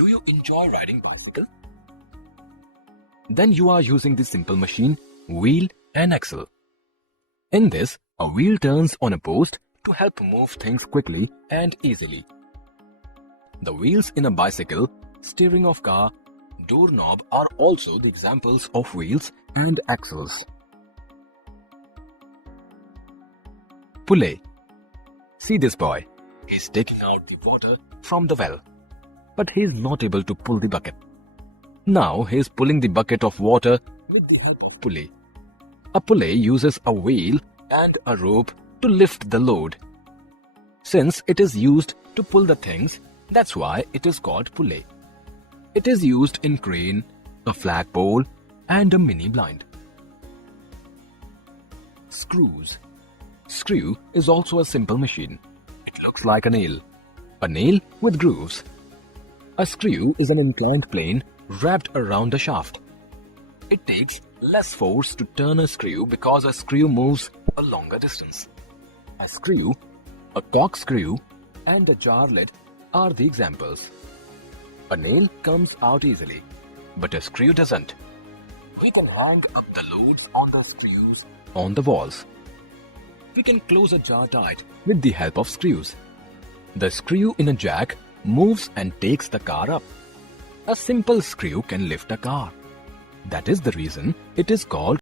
Do you enjoy riding bicycle? Then you are using the simple machine, wheel and axle. In this, a wheel turns on a post to help move things quickly and easily. The wheels in a bicycle, steering of car, doorknob are also the examples of wheels and axles. Pulley. See this boy. He's taking out the water from the well, but he is not able to pull the bucket. Now he is pulling the bucket of water with the help of pulley. A pulley uses a wheel and a rope to lift the load. Since it is used to pull the things, that's why it is called pulley. It is used in crane, a flagpole, and a mini blind. Screws. Screw is also a simple machine. It looks like a nail with grooves. A screw is an inclined plane wrapped around a shaft. It takes less force to turn a screw because a screw moves a longer distance. A screw, a corkscrew, and a jar lid are the examples. A nail comes out easily, but a screw doesn't. We can hang up the loads on the screws on the walls. We can close a jar tight with the help of screws. The screw in a jack moves and takes the car up. A simple screw can lift a car. That is the reason it is called